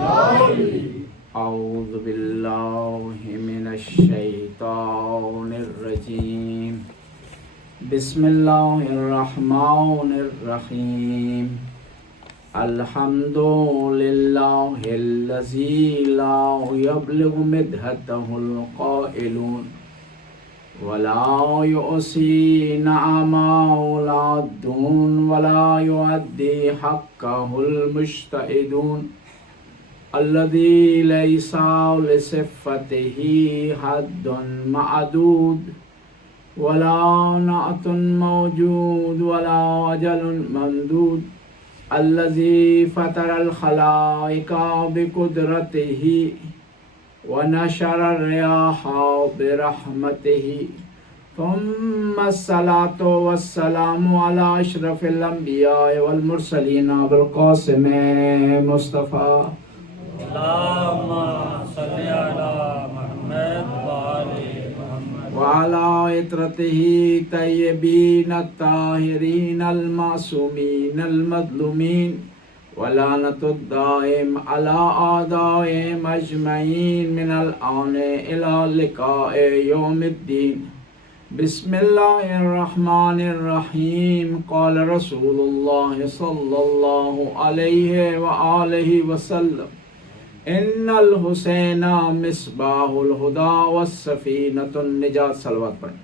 اعوذ باللہ من الشیطان الرجیم بسم اللہ الرحمن الرحیم الحمد للہ الذی لا یبلغ مدحتہ القائلون ولا يؤسي نعماء العدون ولا يؤدي حقه المجتهدون الذي ليس لصفته حد معدود ولا نعت موجود ولا أجل ممدود الذي فطر الخلائق بقدرته ونشر الرياح برحمته ثم الصلاة والسلام على أشرف الأنبياء والمرسلين أبي القاسم مصطفى اللهم صل على محمد وعلى عترته الطيبين الطاهرين المعصومين المظلومين ولعنة الدائم على أعدائهم أجمعين من الآن إلى لقاء يوم الدين بسم الله الرحمن الرحيم قال رسول الله صلى الله عليه وآله وسلم إن الحسين مصباح الهدى والسفينة النجاة صلوات پڑھیں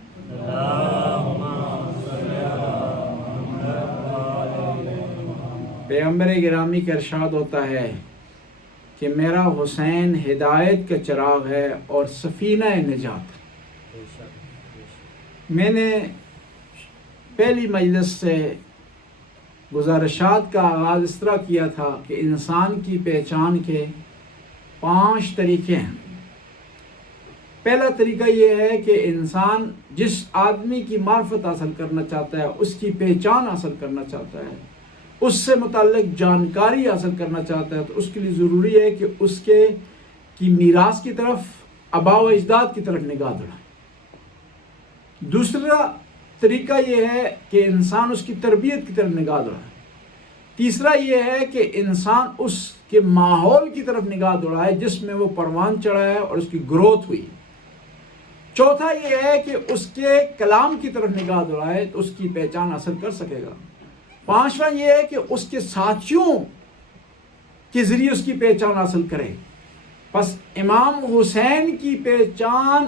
پیغمبر گرامی کا ارشاد ہوتا ہے کہ میرا حسین ہدایت کا چراغ ہے اور سفینہ نجات. میں نے پہلی مجلس سے گزارشات کا آغاز اس طرح کیا تھا کہ انسان کی پہچان کے 5 طریقے ہیں. پہلا طریقہ یہ ہے کہ انسان جس آدمی کی معرفت حاصل کرنا چاہتا ہے، اس کی پہچان حاصل کرنا چاہتا ہے، اس سے متعلق جانکاری حاصل کرنا چاہتا ہے، تو اس کے لیے ضروری ہے کہ اس کی میراث کی طرف، آباء و اجداد کی طرف نگاہ دوڑائے. دوسرا طریقہ یہ ہے کہ انسان اس کی تربیت کی طرف نگاہ دوڑائے. تیسرا یہ ہے کہ انسان اس کے ماحول کی طرف نگاہ دوڑائے جس میں وہ پروان چڑھا ہے اور اس کی گروتھ ہوئی. چوتھا یہ ہے کہ اس کے کلام کی طرف نگاہ دوڑائے تو اس کی پہچان حاصل کر سکے گا. پانچواں یہ ہے کہ اس کے ساتھیوں کے ذریعے اس کی پہچان حاصل کرے. پس امام حسین کی پہچان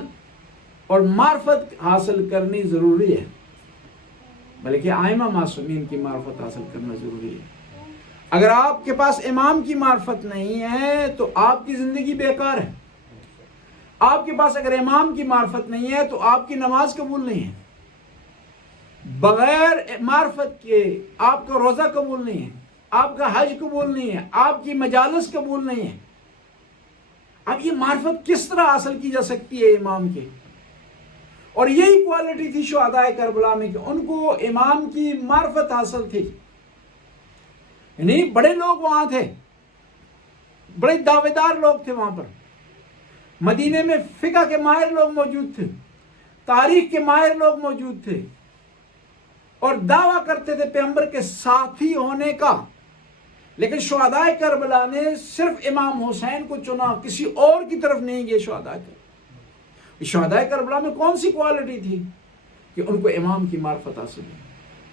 اور معرفت حاصل کرنی ضروری ہے، بلکہ ائمہ معصومین کی معرفت حاصل کرنا ضروری ہے. اگر آپ کے پاس امام کی معرفت نہیں ہے تو آپ کی زندگی بیکار ہے. آپ کے پاس اگر امام کی معرفت نہیں ہے تو آپ کی نماز قبول نہیں ہے. بغیر معرفت کے آپ کا روزہ قبول نہیں ہے، آپ کا حج قبول نہیں ہے، آپ کی مجالس قبول نہیں ہے. اب یہ معرفت کس طرح حاصل کی جا سکتی ہے امام کے؟ اور یہی کوالٹی تھی شہداء کربلا میں کہ ان کو امام کی معرفت حاصل تھی. یعنی بڑے لوگ وہاں تھے، بڑے دعوے دار لوگ تھے وہاں پر. مدینے میں فقہ کے ماہر لوگ موجود تھے، تاریخ کے ماہر لوگ موجود تھے، اور دعویٰ کرتے تھے پیغمبر کے ساتھی ہونے کا. لیکن شہداء کربلا نے صرف امام حسین کو چنا، کسی اور کی طرف نہیں گئے. شہداء کربلا میں کون سی کوالٹی تھی کہ ان کو امام کی معرفت حاصل ہوئی؟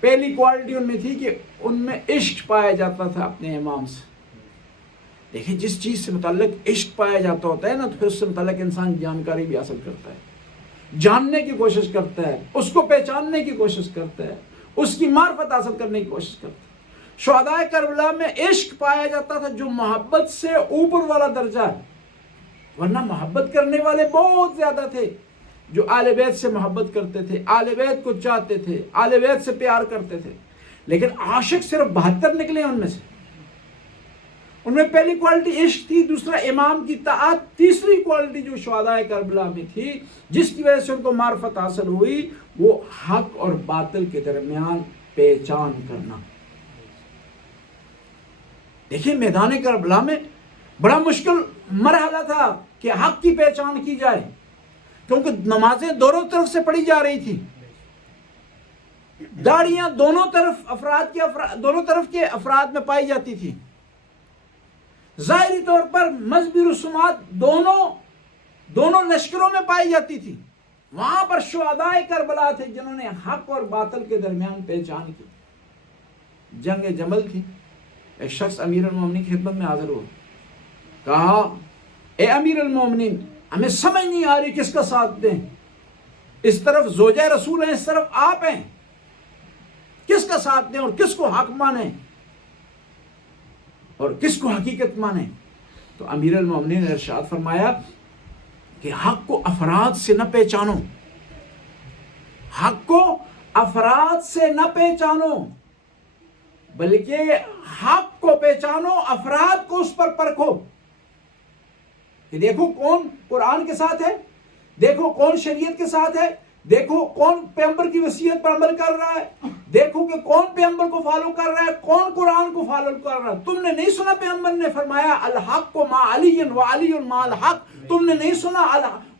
پہلی کوالٹی ان میں تھی کہ ان میں عشق پایا جاتا تھا اپنے امام سے. دیکھیں، جس چیز سے متعلق عشق پایا جاتا ہوتا ہے نا، تو پھر اس سے متعلق انسان جانکاری بھی حاصل کرتا ہے، جاننے کی کوشش کرتا ہے، اس کو پہچاننے کی کوشش کرتا ہے، اس کی معرفت حاصل کرنے کی کوشش کرتا ہے. شہداء کربلا میں عشق پایا جاتا تھا جو محبت سے اوپر والا درجہ ہے. ورنہ محبت کرنے والے بہت زیادہ تھے جو آل بیت سے محبت کرتے تھے، آل بیت کو چاہتے تھے، آل بیت سے پیار کرتے تھے. لیکن عاشق صرف 72 نکلے ان میں سے. ان میں پہلی کوالٹی عشق تھی، دوسرا امام کی طاعت، تیسری کوالٹی جو شہداء کربلا میں تھی جس کی وجہ سے ان کو معرفت حاصل ہوئی، وہ حق اور باطل کے درمیان پہچان کرنا. دیکھیں، میدان کربلا میں بڑا مشکل مرحلہ تھا کہ حق کی پہچان کی جائے، کیونکہ نمازیں دونوں طرف سے پڑھی جا رہی تھی. داڑیاں دونوں طرف کے افراد میں پائی جاتی تھی. ظاہری طور پر مذہبی رسومات دونوں لشکروں میں پائی جاتی تھی. وہاں پر شہدائے کربلا تھے جنہوں نے حق اور باطل کے درمیان پہچان کی. جنگ جمل تھی. ایک شخص امیر المومنین کی خدمت میں حاضر ہوا, کہا اے امیر المومنین, ہمیں سمجھ نہیں آ رہی کس کا ساتھ دیں. اس طرف زوجہ رسول ہیں, اس طرف آپ ہیں, کس کا ساتھ دیں اور کس کو حق مانیں اور کس کو حقیقت مانیں. تو امیر المومنین نے ارشاد فرمایا کہ حق کو افراد سے نہ پہچانو, حق کو افراد سے نہ پہچانو, بلکہ حق کو پہچانو, افراد کو اس پر پرکھو کہ دیکھو کون قرآن کے ساتھ ہے, دیکھو کون شریعت کے ساتھ ہے, دیکھو کون پیغمبر کی وصیت پر عمل کر رہا ہے, دیکھو کہ کون پیغمبر کو فالو کر رہا ہے, کون قرآن کو فالو کر رہا ہے. تم نے نہیں سنا پیغمبر نے فرمایا الحق مع علی و علی مع الحق؟ تم نے نہیں سنا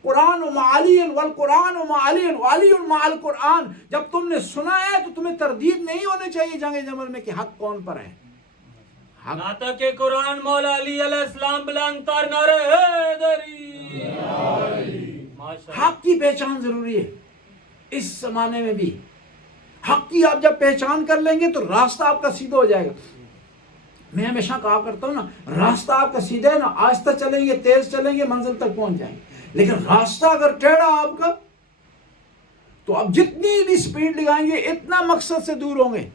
قرآن مع علی والقرآن مع علی و علی مع القرآن؟ جب تم نے سنا ہے تو تمہیں تردید نہیں ہونی چاہیے جنگ جمل میں کہ حق کون پر ہے. ناتا کہ قرآن مولا علی علیہ السلام بلند تر نعرہ حیدری. حق کی پہچان ضروری ہے اس زمانے میں بھی. حق کی آپ جب پہچان کر لیں گے تو راستہ آپ کا سیدھا ہو جائے گا. میں ہمیشہ کہا کرتا ہوں نا, راستہ آپ کا سیدھا ہے نا, آہستہ چلیں گے, تیز چلیں گے, منزل تک پہنچ جائیں گے. لیکن راستہ اگر ٹیڑھا آپ کا تو آپ جتنی بھی سپیڈ لگائیں گے اتنا مقصد سے دور ہوں گے.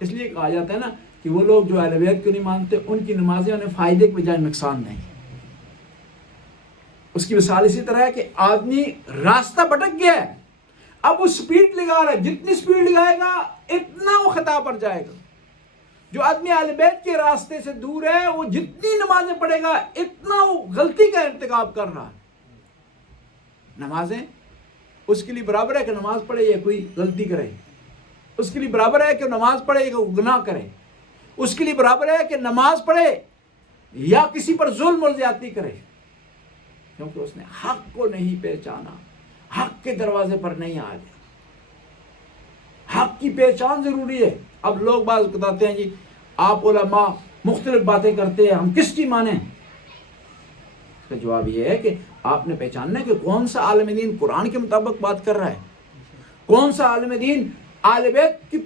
اس لیے کہا جاتا ہے نا کہ وہ لوگ جو اہل بیت کو نہیں مانتے ان کی نمازیں انہیں فائدے کے بجائے نقصان دیں. اس کی مثال اسی طرح ہے کہ آدمی راستہ بھٹک گیا ہے, اب وہ سپیڈ لگا رہا ہے, جتنی سپیڈ لگائے گا اتنا وہ خطا پر جائے گا. جو آدمی اہل بیت کے راستے سے دور ہے وہ جتنی نمازیں پڑھے گا اتنا وہ غلطی کا ارتکاب کر رہا ہے. نمازیں اس کے لیے برابر ہے کہ نماز پڑھے یا کوئی غلطی کرے, اس کے لیے برابر ہے کہ نماز پڑھے یا کوئی گناہ کرے, اس کے لیے برابر ہے کہ نماز پڑھے یا کسی پر ظلم اور زیادتی کرے, کیونکہ اس نے حق کو نہیں پہچانا, حق کے دروازے پر نہیں آ گیا. حق کی پہچان ضروری ہے. اب لوگ بعض بتاتے ہیں جی آپ علماء مختلف باتیں کرتے ہیں, ہم کس کی مانیں؟ اس کا جواب یہ ہے کہ آپ نے پہچاننا ہے کہ کون سا عالم دین قرآن کے مطابق بات کر رہا ہے, کون سا عالم دین اہل بیت کی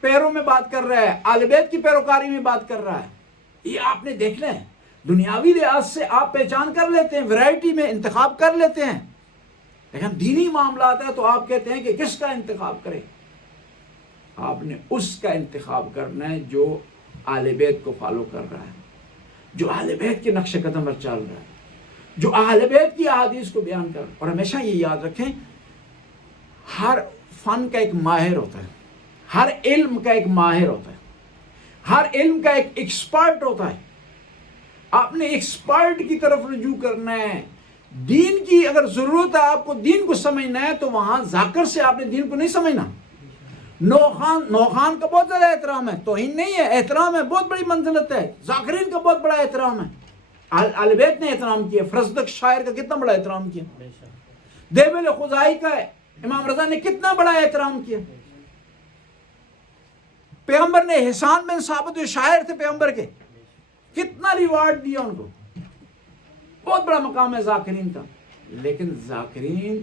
پیروں میں بات کر رہا ہے, اہل بیت کی پیروکاری میں بات کر رہا ہے. یہ آپ نے دیکھنا ہے. دنیاوی لحاظ سے آپ پہچان کر لیتے ہیں, ویرائٹی میں انتخاب کر لیتے ہیں, لیکن دینی معاملات ہے تو آپ کہتے ہیں کہ کس کا انتخاب کریں؟ آپ نے اس کا انتخاب کرنا ہے جو اہل بیت کو فالو کر رہا ہے, جو اہل بیت کے نقش قدم پر چل رہا ہے, جو اہل بیت کی احادیث کو بیان کر. اور ہمیشہ یہ یاد رکھیں, ہر فن کا ایک ماہر ہوتا ہے, ہر علم کا ایک ماہر ہوتا ہے, ہر علم کا ایک ایکسپرٹ ہوتا ہے. آپ نے ایکسپرٹ کی طرف رجوع کرنا ہے. دین کی اگر ضرورت ہے, آپ کو دین کو سمجھنا ہے, تو وہاں ذاکر سے آپ نے دین کو نہیں سمجھنا. نوخان کا بہت زیادہ احترام ہے, توہین نہیں ہے, احترام ہے, بہت بڑی منزلت ہے. ذاکرین کا بہت بڑا احترام ہے. اہل بیت نے احترام کیا. فرزدق شاعر کا کتنا بڑا احترام کیا. دیوبند خزائی کا امام رضا نے کتنا بڑا احترام کیا. پیغمبر نے حسان بن ثابت جو شاعر تھے پیغمبر کے, کتنا ریوارڈ دیا ان کو. بہت بڑا مقام ہے ذاکرین کا. لیکن ذاکرین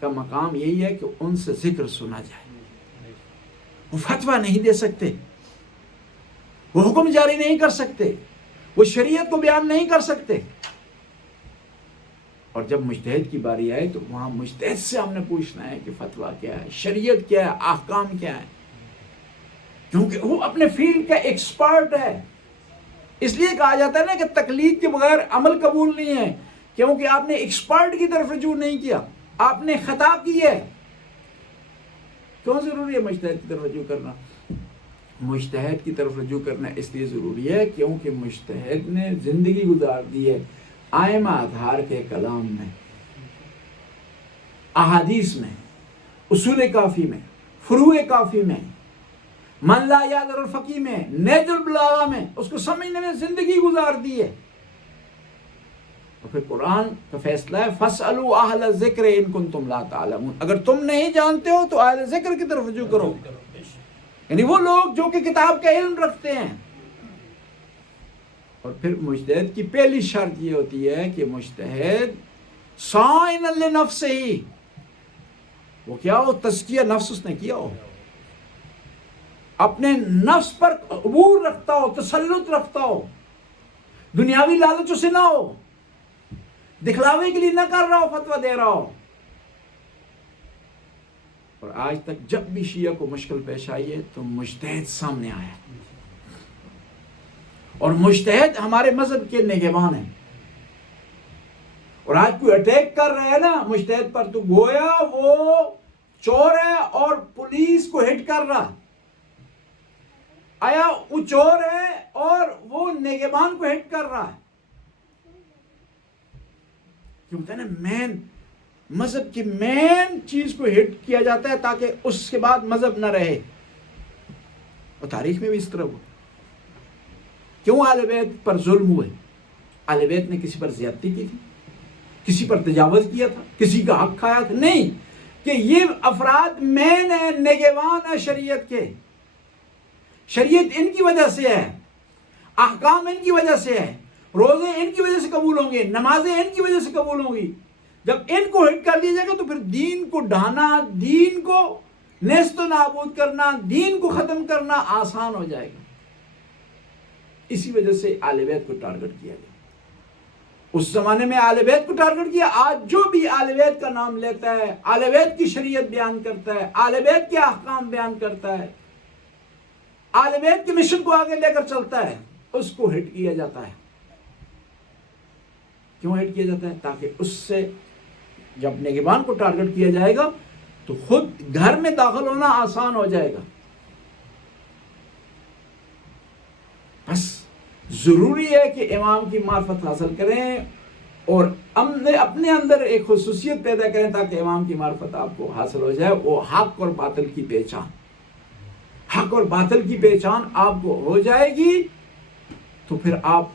کا مقام یہی ہے کہ ان سے ذکر سنا جائے. وہ فتویٰ نہیں دے سکتے, وہ حکم جاری نہیں کر سکتے, وہ شریعت کو بیان نہیں کر سکتے. اور جب مجتہد کی باری آئے تو وہاں مجتہد سے ہم نے پوچھنا ہے کہ فتویٰ کیا ہے, شریعت کیا ہے, احکام کیا ہے, کیونکہ وہ اپنے فیلڈ کا ایکسپرٹ ہے. اس لیے کہا جاتا ہے نا کہ تقلید کے بغیر عمل قبول نہیں ہے, کیونکہ آپ نے ایکسپرٹ کی طرف رجوع نہیں کیا, آپ نے خطا کی ہے. کیوں ضروری ہے مجتہد کی طرف رجوع کرنا؟ مجتہد کی طرف رجوع کرنا اس لیے ضروری ہے کیونکہ مجتہد نے زندگی گزار دی ہے آئمہ اطہار کے کلام میں, احادیث میں, اصول کافی میں, فروع کافی میں, من لا یادر الفقی میں, نیج البلاغہ میں, اس کو سمجھنے میں زندگی گزار دی ہے. اور پھر قرآن کا فیصلہ ہے فَاسْأَلُوا أَهْلَ الذِّكْرِ إِن كُنتُمْ لَا تَعْلَمُونَ. اگر تم نہیں جانتے ہو تو اہل ذکر کی طرف رجوع کرو, یعنی وہ لوگ جو کہ کتاب کا علم رکھتے ہیں. اور پھر مجتہد کی پہلی شرط یہ ہوتی ہے کہ مجتہد سائن لنفسہ ہی، وہ کیا ہو، تزکیہ نفس اس نے کیا ہو، اپنے نفس پر عبور رکھتا ہو، تسلط رکھتا ہو، دنیاوی لالچ اسے نہ ہو، دکھلاوے کے لیے نہ کر رہا ہو، فتویٰ دے رہا ہو۔ اور آج تک جب بھی شیعہ کو مشکل پیش آئی ہے تو مجتہد سامنے آیا، اور مجتہد ہمارے مذہب کے نگہبان ہیں۔ اور آج کوئی اٹیک کر رہا ہے نا مجتہد پر تو گویا وہ چور ہے اور پولیس کو ہٹ کر رہا، آیا وہ چور ہے اور وہ نگہبان کو ہٹ کر رہا ہے۔ کیوں ہوتا ہے نا، مین مذہب کی مین چیز کو ہٹ کیا جاتا ہے تاکہ اس کے بعد مذہب نہ رہے، اور تاریخ میں بھی اس طرح ہوا۔ کیوں اہل بیت پر ظلم ہوئے؟ اہل بیت نے کسی پر زیادتی کی تھی، کسی پر تجاوز کیا تھا، کسی کا حق کھایا تھا؟ نہیں، کہ یہ افراد مین ہیں، نگہبان ہیں شریعت کے، شریعت ان کی وجہ سے ہے، احکام ان کی وجہ سے ہے، روزے ان کی وجہ سے قبول ہوں گے، نمازیں ان کی وجہ سے قبول ہوں گی۔ جب ان کو ہٹ کر دیا جائے گا تو پھر دین کو ڈھانا، دین کو نیست و نابود کرنا، دین کو ختم کرنا آسان ہو جائے گا۔ اسی وجہ سے اہل بیت کو ٹارگٹ کیا گیا۔ اس زمانے میں اہل بیت کو ٹارگٹ کیا، آج جو بھی اہل بیت کا نام لیتا ہے، اہل بیت کی شریعت بیان کرتا ہے، اہل بیت کے احکام بیان کرتا ہے، اہل بیت کے مشن کو آگے لے کر چلتا ہے، اس کو ہٹ کیا جاتا ہے۔ کیوں ہٹ کیا جاتا ہے؟ تاکہ اس سے جب نگہبان کو ٹارگٹ کیا جائے گا تو خود گھر میں داخل ہونا آسان ہو جائے گا۔ بس ضروری ہے کہ امام کی معرفت حاصل کریں اور اپنے اندر ایک خصوصیت پیدا کریں تاکہ امام کی معرفت آپ کو حاصل ہو جائے، وہ حق اور باطل کی پہچان۔ حق اور باطل کی پہچان آپ کو ہو جائے گی تو پھر آپ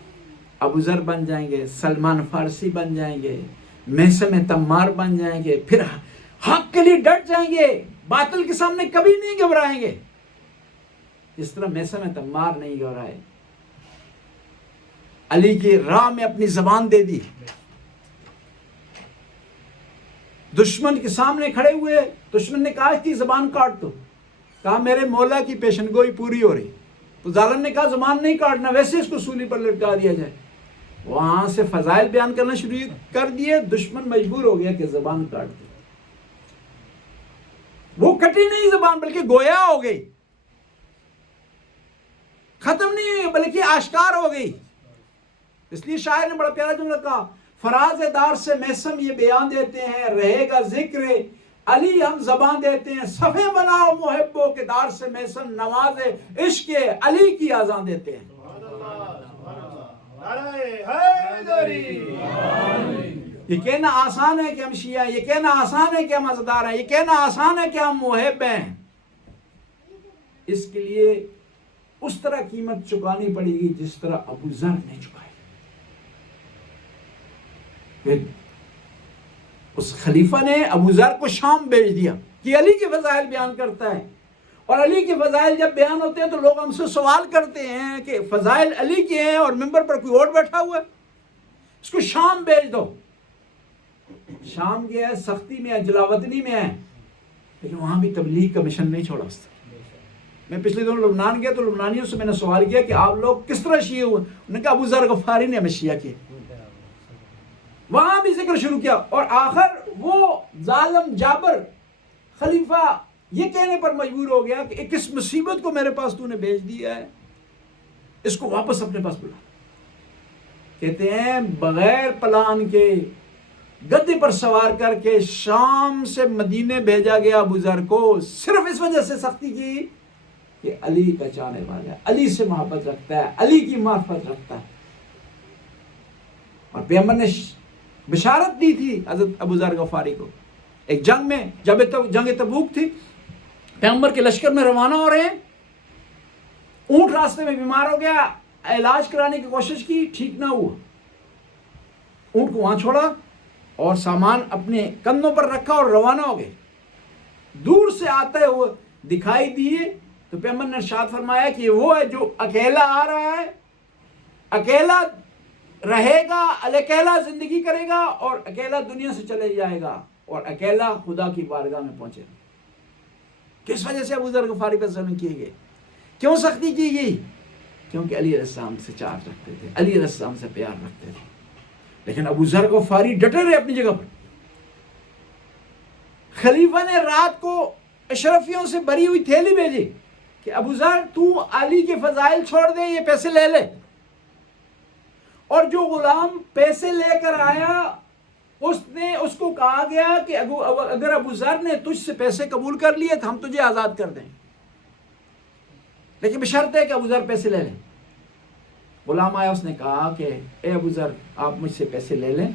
ابو ذر بن جائیں گے، سلمان فارسی بن جائیں گے، میثم تمار بن جائیں گے، پھر حق کے لیے ڈٹ جائیں گے، باطل کے سامنے کبھی نہیں گھبرائیں گے، جس طرح میثم تمار نہیں گھبرائے، علی کی راہ میں اپنی زبان دے دی، دشمن کے سامنے کھڑے ہوئے، دشمن نے کہا اس کی زبان کاٹ دو، کہا میرے مولا کی پیشن گوئی پوری ہو رہی، تو ظالم نے کہا زبان نہیں کاٹنا، ویسے اس کو سولی پر لٹکا دیا جائے۔ وہاں سے فضائل بیان کرنا شروع کر دیے، دشمن مجبور ہو گیا کہ زبان کاٹ دے۔ وہ کٹی نہیں زبان بلکہ گویا ہو گئی، ختم نہیں ہوئی بلکہ آشکار ہو گئی۔ اس لیے شاعر نے بڑا پیارا جملہ کہا، فراز دار سے میثم یہ بیان دیتے ہیں، رہے گا ذکر علی ہم زبان دیتے ہیں، صفے بناؤ محبوں کے دار سے میثم نواز عشق علی کی آزان دیتے ہیں۔ یہ کہنا آسان ہے کہ ہم شیعہ، یہ کہنا آسان ہے کہ ہم عزادار ہیں، یہ کہنا آسان ہے کہ ہم محب ہیں، اس کے لیے اس طرح قیمت چکانی پڑے گی جس طرح ابو ذر نے چکائی۔ پھر اس خلیفہ نے ابو ذر کو شام بھیج دیا کہ علی کے فضائل بیان کرتا ہے، اور علی کے فضائل جب بیان ہوتے ہیں تو لوگ ہم سے سوال کرتے ہیں کہ فضائل علی کے ہیں اور ممبر پر کوئی اور بیٹھا ہوا ہے، اس کو شام بھیج دو۔ شام گیا ہے، سختی میں ہے، جلاوطنی میں ہے، لیکن وہاں بھی تبلیغ کا مشن نہیں چھوڑا اس طرح۔ میں پچھلے دنوں لبنان گیا تو لبنانیوں سے میں نے سوال کیا کہ آپ لوگ کس طرح شیعہ ہوئے؟ انہوں نے کہا ابو ذر غفاری نے ہمیں شیعہ کیا۔ وہاں بھی ذکر شروع کیا، اور آخر وہ ظالم جابر خلیفہ یہ کہنے پر مجبور ہو گیا کہ کس مصیبت کو میرے پاس تو نے بھیج دیا ہے، اس کو واپس اپنے پاس بلا۔ کہتے ہیں بغیر پلان کے گدے پر سوار کر کے شام سے مدینے بھیجا گیا ابو ذر کو، صرف اس وجہ سے سختی کی کہ علی کا چاہنے والا ہے، علی سے محبت رکھتا ہے، علی کی معرفت رکھتا ہے۔ اور پیغمبر نے بشارت دی تھی حضرت ابو ذر غفاری کو ایک جنگ میں، جب جنگ تبوک تھی، پیغمبر کے لشکر میں روانہ ہو رہے ہیں، اونٹ راستے میں بیمار ہو گیا، علاج کرانے کی کوشش کی، ٹھیک نہ ہوا، اونٹ کو وہاں چھوڑا اور سامان اپنے کندھوں پر رکھا اور روانہ ہو گئے۔ دور سے آتے ہوئے دکھائی دیے تو پیغمبر نے ارشاد فرمایا کہ وہ ہے جو اکیلا آ رہا ہے، اکیلا رہے گا، اکیلا زندگی کرے گا اور اکیلا دنیا سے چلے جائے گا اور اکیلا خدا کی بارگاہ میں پہنچے گا۔ کس وجہ سے ابو ذر غفاری پر ظلم کیے گئے؟ کیوں سختی کی گئی؟ کیونکہ علی علیہ السلام سے چاہت رکھتے تھے، علی علیہ السلام سے پیار رکھتے تھے۔ لیکن ابو ذر غفاری ڈٹے رہے اپنی جگہ پر۔ خلیفہ نے رات کو اشرفیوں سے بھری ہوئی تھیلی بھیجی کہ ابو ذر تو علی کے فضائل چھوڑ دے، یہ پیسے لے لے۔ اور جو غلام پیسے لے کر آیا اس کو کہا گیا کہ اگر ابو ذر نے تجھ سے پیسے قبول کر لیے تو ہم تجھے آزاد کر دیں، لیکن بشرط ہے کہ ابو ذر پیسے لے لیں۔ غلام آیا، اس نے کہا کہ اے ابو ذر آپ مجھ سے پیسے لے لیں،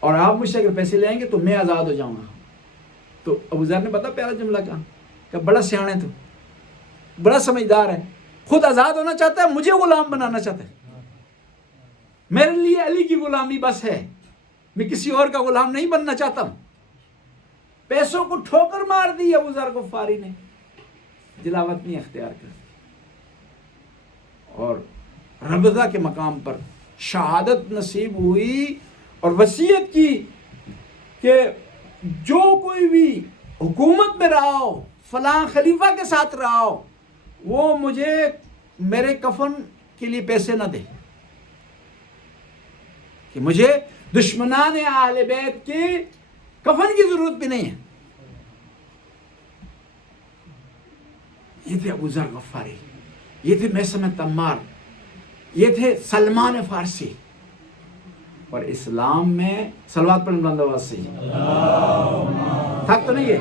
اور آپ مجھ سے اگر پیسے لیں گے تو میں آزاد ہو جاؤں گا۔ تو ابو ذر نے بتا پیارا جملہ کہا کہ بڑا سیاح ہے، تو بڑا سمجھدار ہے، خود آزاد ہونا چاہتا ہے، مجھے غلام بنانا چاہتا ہے۔ میرے لیے علی کی غلامی بس ہے، میں کسی اور کا غلام نہیں بننا چاہتا ہوں۔ پیسوں کو ٹھوکر مار دی ابو ذر غفاری نے، جلاوت نہیں اختیار کر دی، اور ربضہ کے مقام پر شہادت نصیب ہوئی، اور وصیت کی کہ جو کوئی بھی حکومت میں رہا ہو، فلاں خلیفہ کے ساتھ رہا ہو، وہ مجھے میرے کفن کے لیے پیسے نہ دے، کہ مجھے دشمنان اہل بیت کے کفن کی ضرورت بھی نہیں ہے۔ یہ تھے ابو ذر غفاری، یہ تھے میثم تمار، یہ تھے سلمان فارسی۔ اور اسلام میں صلوات پر بلند آواز سے تھک تو نہیں ہے؟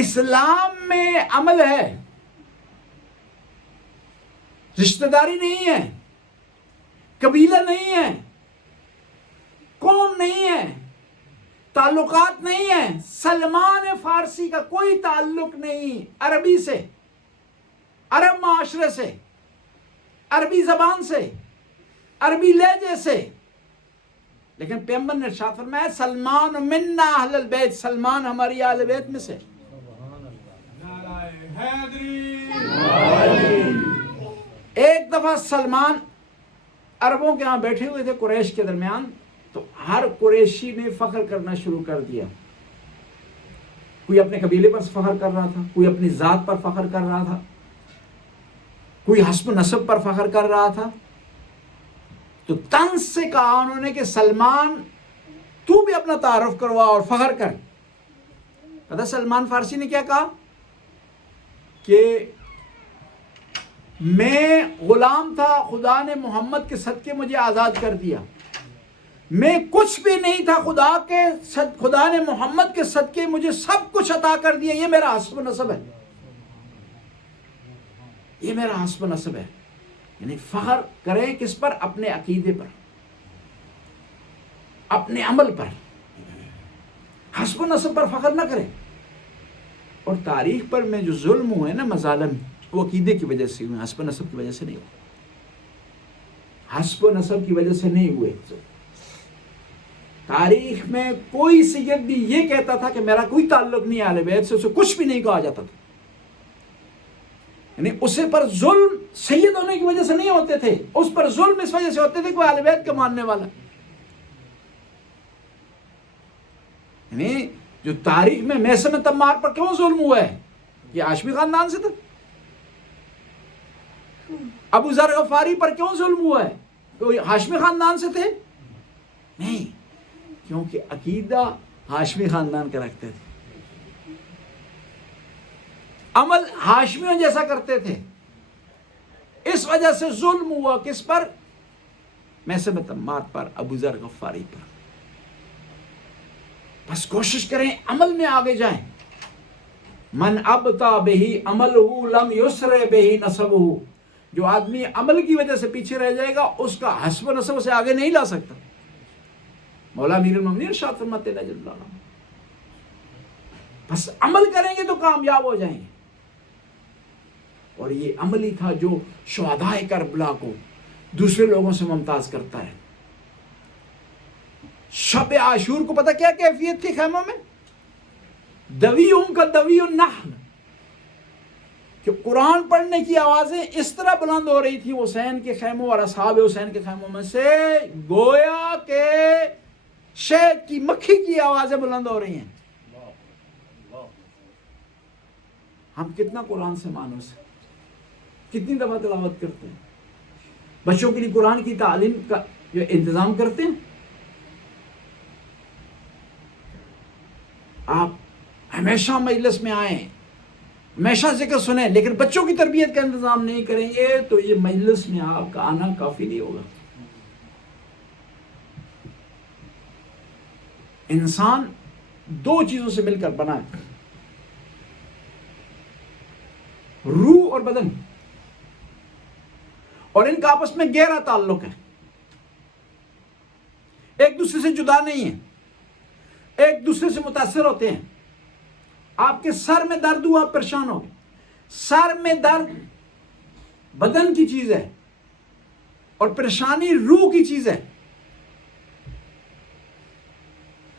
اسلام میں عمل ہے، رشتہ داری نہیں ہے، قبیلہ نہیں ہے، قوم نہیں ہے، تعلقات نہیں ہے۔ سلمان فارسی کا کوئی تعلق نہیں عربی سے، عرب معاشرے سے، عربی زبان سے، عربی لہجے سے، لیکن پیغمبر نے ارشاد فرمایا سلمان منا اہل البیت، سلمان ہماری اہل بیت میں سے۔ ایک دفعہ سلمان عربوں کے ہاں بیٹھے ہوئے تھے قریش کے درمیان، تو ہر قریشی نے فخر کرنا شروع کر دیا۔ کوئی اپنے قبیلے پر فخر کر رہا تھا، کوئی اپنی ذات پر فخر کر رہا تھا، کوئی حسب و نسب پر فخر کر رہا تھا۔ تو طنز سے کہا انہوں نے کہ سلمان تو بھی اپنا تعارف کروا اور فخر کر۔ پتہ سلمان فارسی نے کیا کہا کہ میں غلام تھا، خدا نے محمد کے صدقے مجھے آزاد کر دیا، میں کچھ بھی نہیں تھا، خدا نے محمد کے صدقے مجھے سب کچھ عطا کر دیا، یہ میرا حسب و نسب ہے، یہ میرا حسب و نسب ہے۔ یعنی فخر کریں کس پر؟ اپنے عقیدے پر، اپنے عمل پر، حسب و نسب پر فخر نہ کریں۔ اور تاریخ پر میں جو ظلم ہوئے نا، مظالم، وہ عقیدے کی وجہ سے ہوئے، حسب و نسب کی وجہ سے نہیں ہوئے، حسب و نسب کی وجہ سے نہیں ہوئے۔ تاریخ میں کوئی سید بھی یہ کہتا تھا کہ میرا کوئی تعلق نہیں اہل بیت سے، اسے کچھ بھی نہیں کہا جاتا تھا۔ یعنی اسے پر ظلم سید ہونے کی وجہ سے نہیں ہوتے تھے، اس پر ظلم اس وجہ سے ہوتے تھے کوئی اہل بیت کا ماننے والا۔ یعنی جو تاریخ میں میثم تمار پر کیوں ظلم ہوا ہے؟ یہ ہاشمی خاندان سے تھا۔ ابو ذر غفاری پر کیوں ظلم ہوا ہے؟ کوئی ہاشمی خاندان سے تھے؟ نہیں، کیونکہ عقیدہ ہاشمی خاندان کا رکھتے تھے، عمل ہاشمیوں جیسا کرتے تھے، اس وجہ سے ظلم ہوا۔ کس پر؟ میثم تمار پر، ابو ذر غفاری پر۔ بس کوشش کریں عمل میں آگے جائیں۔ من ابطا بہی عملہ لم یسر بہی نسبہ، جو آدمی عمل کی وجہ سے پیچھے رہ جائے گا اس کا حسب و نسب اسے آگے نہیں لا سکتا۔ مولا امیر المومنین ارشاد فرماتے ہیں جل اللہ، بس عمل کریں گے تو کامیاب ہو جائیں گے۔ اور یہ عمل ہی تھا جو شہدائے کربلا کو دوسرے لوگوں سے ممتاز کرتا ہے۔ شب عاشور کو پتہ کیا کیفیت تھی خیموں میں؟ دویہم کا دوی النحل، کہ قرآن پڑھنے کی آوازیں اس طرح بلند ہو رہی تھی حسین کے خیموں اور اصحاب حسین کے خیموں میں سے، گویا کہ شہد کی مکھی کی آوازیں بلند ہو رہی ہیں۔ ہم کتنا قرآن سے مانوس ہیں، کتنی دفعہ تلاوت کرتے ہیں، بچوں کے لیے قرآن کی تعلیم کا جو انتظام کرتے ہیں۔ آپ ہمیشہ مجلس میں آئیں، ہمیشہ ذکر سنیں، لیکن بچوں کی تربیت کا انتظام نہیں کریں گے تو یہ مجلس میں آپ کا آنا کافی نہیں ہوگا۔ انسان دو چیزوں سے مل کر بنا ہے، روح اور بدن، اور ان کا آپس میں گہرا تعلق ہے، ایک دوسرے سے جدا نہیں ہے، ایک دوسرے سے متاثر ہوتے ہیں۔ آپ کے سر میں درد ہوا، آپ پریشان ہو گئے، سر میں درد بدن کی چیز ہے اور پریشانی روح کی چیز ہے۔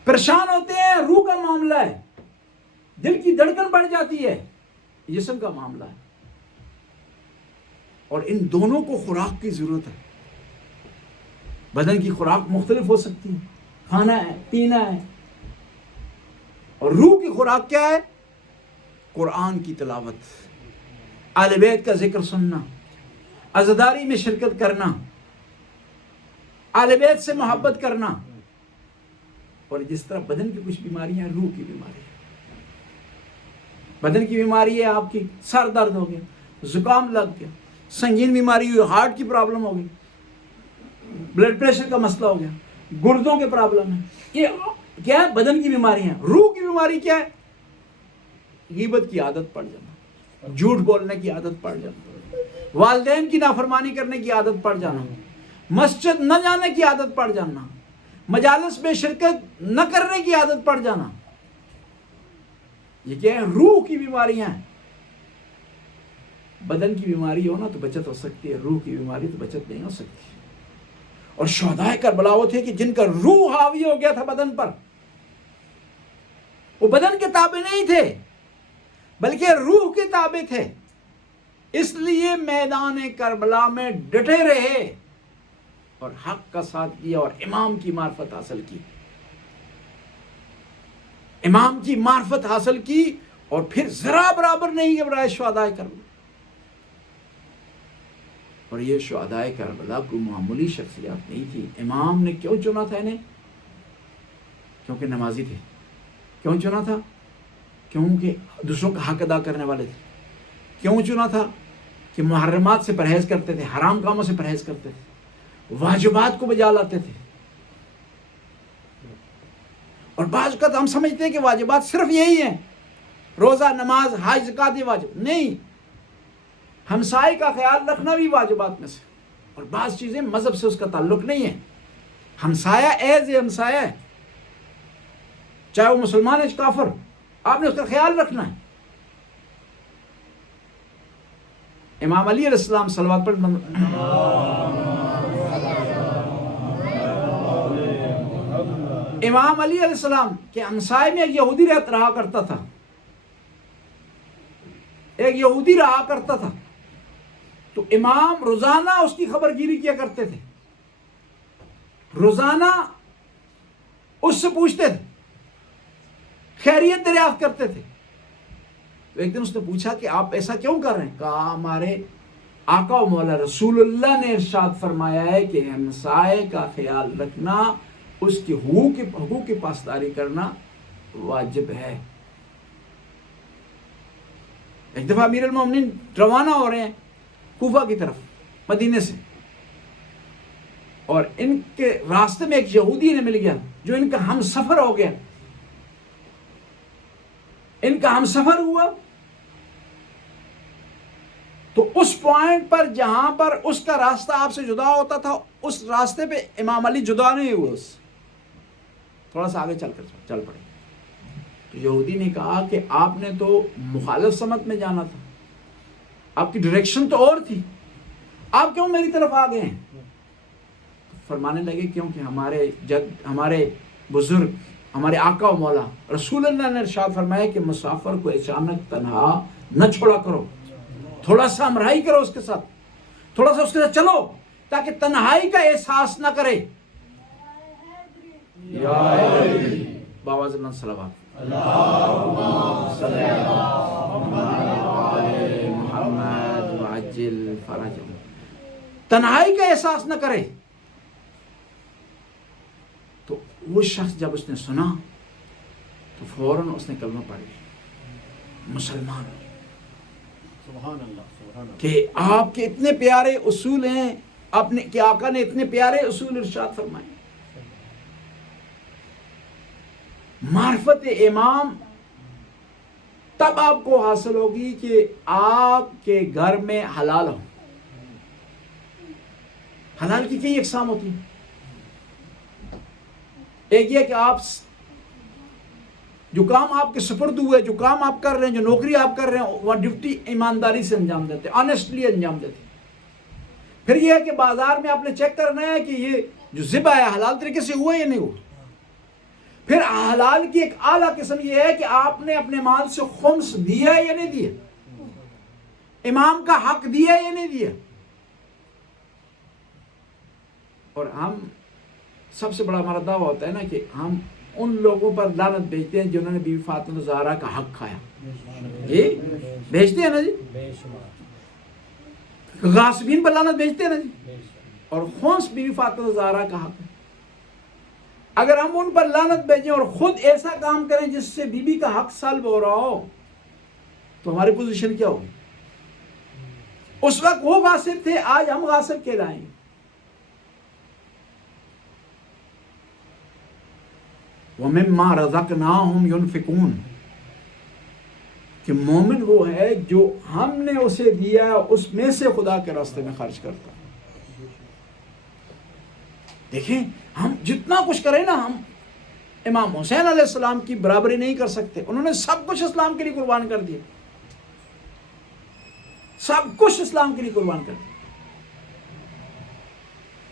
پریشان ہوتے ہیں، روح کا معاملہ ہے، دل کی دھڑکن بڑھ جاتی ہے، جسم کا معاملہ ہے، اور ان دونوں کو خوراک کی ضرورت ہے۔ بدن کی خوراک مختلف ہو سکتی ہے، کھانا ہے، پینا ہے، اور روح کی خوراک کیا ہے؟ قرآن کی تلاوت، اہل بیت کا ذکر سننا، عزاداری میں شرکت کرنا، اہل بیت سے محبت کرنا۔ اور جس طرح بدن کی کچھ بیماریاں، روح کی بیماری ہے۔ بدن کی بیماری ہے آپ کی، سر درد ہو گیا، زکام لگ گیا، سنگین بیماری ہوئی، ہارٹ کی پرابلم ہو گئی، بلڈ پریشر کا مسئلہ ہو گیا، گردوں کے پرابلم ہے، یہ کیا ہے؟ بدن کی بیماری ہیں۔ روح کی بیماری کیا ہے؟ غیبت کی عادت پڑ جانا، جھوٹ بولنے کی عادت پڑ جانا، والدین کی نافرمانی کرنے کی عادت پڑ جانا، مسجد نہ جانے کی عادت پڑ جانا، مجالس میں شرکت نہ کرنے کی عادت پڑ جانا۔ یہ کیا ہے؟ روح کی بیماریاں ہیں۔ بدن کی بیماری ہو نا تو بچت ہو سکتی ہے، روح کی بیماری تو بچت نہیں ہو سکتی۔ اور شہداء کربلا وہ تھے کہ جن کا روح حاوی ہو گیا تھا بدن پر، وہ بدن کے تابع نہیں تھے بلکہ روح کے تابع تھے، اس لیے میدان کربلا میں ڈٹے رہے اور حق کا ساتھ دیا اور امام کی معرفت حاصل کی، امام کی معرفت حاصل کی، اور پھر ذرا برابر نہیں گھبرائے شہداء کربلا۔ اور یہ شہداء کربلا کوئی معمولی شخصیات نہیں تھی۔ امام نے کیوں چنا تھا انہیں؟ کیونکہ نمازی تھے۔ کیوں چنا تھا؟ کیونکہ دوسروں کا حق ادا کرنے والے تھے۔ کیوں چنا تھا؟ کہ محرمات سے پرہیز کرتے تھے، حرام کاموں سے پرہیز کرتے تھے، واجبات کو بجا لاتے تھے۔ اور بعض اوقات ہم سمجھتے ہیں کہ واجبات صرف یہی ہیں، روزہ، نماز، حج، زکوٰۃ، یہ واجب نہیں، ہمسائے کا خیال رکھنا بھی واجبات میں سے، اور بعض چیزیں مذہب سے اس کا تعلق نہیں ہے۔ ہمسایہ ایز اے ہمسایہ ہے، چاہے وہ مسلمان ہے کافر، آپ نے اس کا خیال رکھنا ہے۔ امام علی علیہ السلام صلوات پر امام علی علیہ السلام کے ہمسائے میں ایک یہودی رہا کرتا تھا، ایک یہودی رہا کرتا تھا، تو امام روزانہ اس کی خبر گیری کیا کرتے تھے، روزانہ اس سے پوچھتے تھے، خیریت دریافت کرتے تھے۔ تو ایک دن اس نے پوچھا کہ آپ ایسا کیوں کر رہے ہیں؟ کہا ہمارے آقا و مولا رسول اللہ نے ارشاد فرمایا ہے کہ ہمسائے کا خیال رکھنا، اس کے حقوق کی پاسداری کرنا واجب ہے۔ ایک دفعہ امیر المومنین روانہ ہو رہے ہیں کوفہ کی طرف مدینے سے، اور ان کے راستے میں ایک یہودی نے مل گیا جو ان کا ہم سفر ہو گیا، ان کا ہم سفر ہوا۔ تو اس پوائنٹ پر جہاں پر اس کا راستہ آپ سے جدا ہوتا تھا، اس راستے پہ امام علی جدا نہیں ہوئے، اس تھوڑا سا آگے چل پڑے۔ تو یہودی نے کہا کہ آپ نے تو مخالف سمت میں جانا تھا، آپ کی ڈائریکشن تو اور تھی، آپ کیوں میری طرف آ گئے ہیں؟ فرمانے لگے کیونکہ ہمارے بزرگ، ہمارے آقا و مولا رسول اللہ نے ارشاد فرمایا کہ مسافر کو اچانک تنہا نہ چھوڑا کرو، تھوڑا سا ہمراہی کرو اس کے ساتھ، تھوڑا سا اس کے ساتھ چلو، تاکہ تنہائی کا احساس نہ کرے. بابا زبان صلوات محمد وعجل فرجہ. تنہائی کا احساس نہ کرے. تو وہ شخص جب اس نے سنا تو فوراً اس نے کلمہ پڑھ لیا، مسلمان. سبحان اللہ، سبحان اللہ. کہ آپ کے اتنے پیارے اصول ہیں، اپنے کہ آقا نے اتنے پیارے اصول ارشاد فرمائے. معرفت امام تب آپ کو حاصل ہوگی کہ آپ کے گھر میں حلال ہو. حلال کی کئی اقسام ہوتی ہیں. ایک یہ کہ آپ جو کام آپ کے سپرد ہوئے، جو کام آپ کر رہے ہیں، جو نوکری آپ کر رہے ہیں، وہ ڈیوٹی ایمانداری سے انجام دیتے ہیں، آنیسٹلی انجام دیتے ہیں. پھر یہ ہے کہ بازار میں آپ نے چیک کرنا ہے کہ یہ جو ذبح ہے حلال طریقے سے ہوا یا نہیں ہوا. پھر حلال کی ایک اعلیٰ قسم یہ ہے کہ آپ نے اپنے مال سے خمس دیا یا نہیں دیا، امام کا حق دیا یا نہیں دیا. اور ہم سب سے بڑا ہمارا دعویٰ ہوتا ہے نا کہ ہم ان لوگوں پر لعنت بھیجتے ہیں جنہوں نے بیوی فاطمہ زہرا کا حق کھایا. جی بھیجتے ہیں نا جی. غاصبین پر لعنت بھیجتے ہیں نا جی. اور خمس بیوی فاطمہ زہرا کا حق ہے. اگر ہم ان پر لعنت بھیجیں اور خود ایسا کام کریں جس سے بی بی کا حق سلب ہو رہا ہو تو ہماری پوزیشن کیا ہوگی؟ اس وقت وہ غاصب تھے، آج ہم غاصب کہلائیں. وَمِمَّا رَزَقْنَاهُمْ يُنْفِقُونَ. کہ مومن وہ ہے جو ہم نے اسے دیا اس میں سے خدا کے راستے میں خرچ کرتا. دیکھیں ہم جتنا کچھ کریں نا، ہم امام حسین علیہ السلام کی برابری نہیں کر سکتے. انہوں نے سب کچھ اسلام کے لیے قربان کر دیا، سب کچھ اسلام کے لیے قربان کر دیا.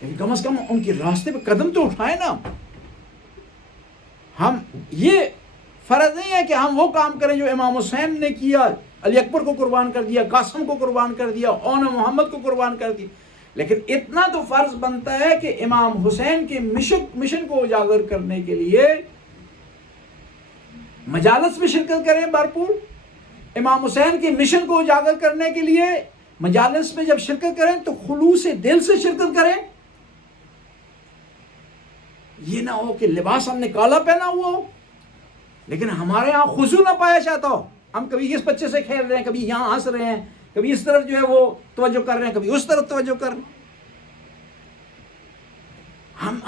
لیکن کم از کم ان کے راستے پہ قدم تو اٹھائیں نا. ہم یہ فرض نہیں ہے کہ ہم وہ کام کریں جو امام حسین نے کیا، علی اکبر کو قربان کر دیا، قاسم کو قربان کر دیا، اون محمد کو قربان کر دیا. لیکن اتنا تو فرض بنتا ہے کہ امام حسین کے مشن کو اجاگر کرنے کے لیے مجالس میں شرکت کریں بھرپور. امام حسین کے مشن کو اجاگر کرنے کے لیے مجالس میں جب شرکت کریں تو خلوص دل سے شرکت کریں. یہ نہ ہو کہ لباس ہم نے کالا پہنا ہوا ہو لیکن ہمارے ہاں خضوع نہ پایا جاتا ہو. ہم کبھی اس بچے سے کھیل رہے ہیں، کبھی یہاں ہنس رہے ہیں، کبھی اس طرف جو ہے وہ توجہ کر رہے ہیں، کبھی اس طرف توجہ کر رہے ہیں.